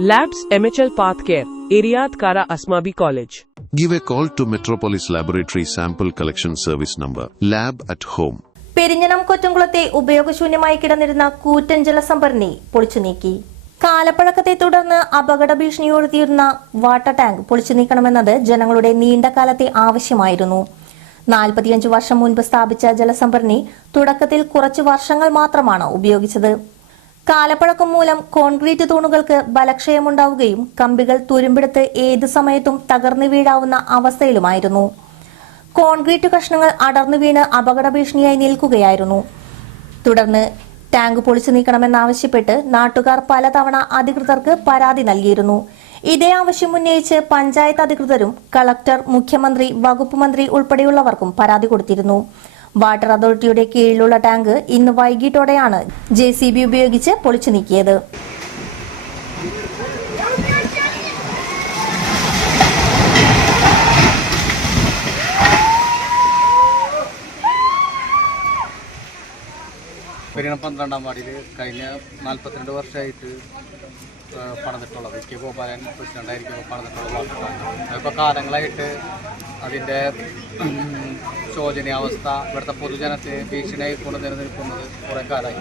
Labs MHL Path Care, Iriad Kara Asmabi College. Give a call to Metropolis Laboratory Sample Collection Service number Lab at Home. Perinjanam കൊറ്റംകുളത്തെ ഉപയോഗശൂന്യമായി കിടന്നിരുന്ന കൂറ്റൻ ജലസംഭരണി പൊളിച്ചു നീക്കി കാലപ്പഴക്കത്തെ തുടർന്ന് അപകട ഭീഷണി ഉയർത്തിയിരുന്ന വാട്ടർ ടാങ്ക് പൊളിച്ചു നീക്കണമെന്നത് ജനങ്ങളുടെ നീണ്ട കാലത്തെ ആവശ്യമായിരുന്നു നാൽപ്പത്തിയഞ്ച് വർഷം മുൻപ് സ്ഥാപിച്ച ജലസംഭരണി തുടക്കത്തിൽ കുറച്ച് വർഷങ്ങൾ മാത്രമാണ് ഉപയോഗിച്ചത് കാലപ്പഴക്കം മൂലം കോൺക്രീറ്റ് തൂണുകൾക്ക് ബലക്ഷയമുണ്ടാവുകയും കമ്പികൾ തുരുമ്പെടുത്ത് ഏത് സമയത്തും തകർന്നു വീഴാവുന്ന അവസ്ഥയിലുമായിരുന്നു. കോൺക്രീറ്റ് കഷ്ണങ്ങൾ അടർന്നു വീണ് അപകട ഭീഷണിയായി നിൽക്കുകയായിരുന്നു. തുടർന്ന് ടാങ്ക് പൊളിച്ചു നീക്കണമെന്നാവശ്യപ്പെട്ട് നാട്ടുകാർ പലതവണ അധികൃതർക്ക് പരാതി നൽകിയിരുന്നു. ഇതേ ആവശ്യം ഉന്നയിച്ച് പഞ്ചായത്ത് അധികൃതരും കളക്ടർ മുഖ്യമന്ത്രി വകുപ്പ് മന്ത്രി ഉൾപ്പെടെയുള്ളവർക്കും പരാതി കൊടുത്തിരുന്നു. വാട്ടർ അതോറിറ്റിയുടെ കീഴിലുള്ള ടാങ്ക് ഇന്ന് വൈകിട്ടോടെയാണ് ജെ സി ബി ഉപയോഗിച്ച് പൊളിച്ചു നീക്കിയത്. പന്ത്രണ്ടാം വാർഡിൽ കഴിഞ്ഞ നാൽപ്പത്തിരണ്ട് വർഷമായിട്ട് പണിതിട്ടുള്ളത്. കെ ഗോപാലൻ പ്രസിഡന്റായിരിക്കുമ്പോൾ പണിതിട്ടുള്ള ടാങ്ക്. അതിപ്പോൾ കാലങ്ങളായിട്ട് അതിന്റെ ശോചനീയാവസ്ഥ ഇവിടുത്തെ പൊതുജനത്തെ ഭീഷണിയായി കൊണ്ട് നിലനിൽക്കുന്നത് കുറേ കാലമായി.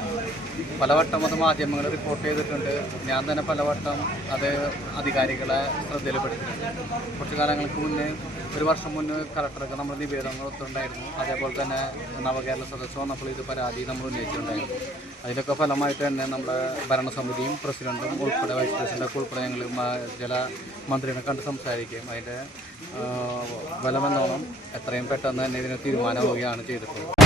പലവട്ടം അത് മാധ്യമങ്ങൾ റിപ്പോർട്ട് ചെയ്തിട്ടുണ്ട്. ഞാൻ തന്നെ പലവട്ടം അത് അധികാരികളെ ശ്രദ്ധയിൽപ്പെടുത്തിയിട്ടുണ്ട്. കുറച്ച് കാലങ്ങൾക്ക് മുന്നേ ഒരു വർഷം മുന്നേ കളക്ടർക്ക് നമ്മൾ നിവേദനങ്ങൾ ഒത്തുണ്ടായിരുന്നു അതേപോലെ തന്നെ നവകേരള സദസ്സ് വന്നപ്പോൾ ഇത് പരാതി നമ്മൾ ഉന്നയിച്ചിട്ടുണ്ടായിരുന്നു. അതിന്റെയൊക്കെ ഫലമായിട്ട് തന്നെ നമ്മുടെ ഭരണസമിതിയും പ്രസിഡന്റും ഉൾപ്പെടെ വൈസ് പ്രസിഡന്റൊക്കെ ഉൾപ്പെടെ ഞങ്ങൾ ചില മന്ത്രിനെ കണ്ട് സംസാരിക്കുകയും അതിന്റെ ബലമെന്നോണം എത്രയും പെട്ടെന്ന് തന്നെ ഇതിന് തീരുമാനമാവുകയാണ് ചെയ്തിട്ടുള്ളത്.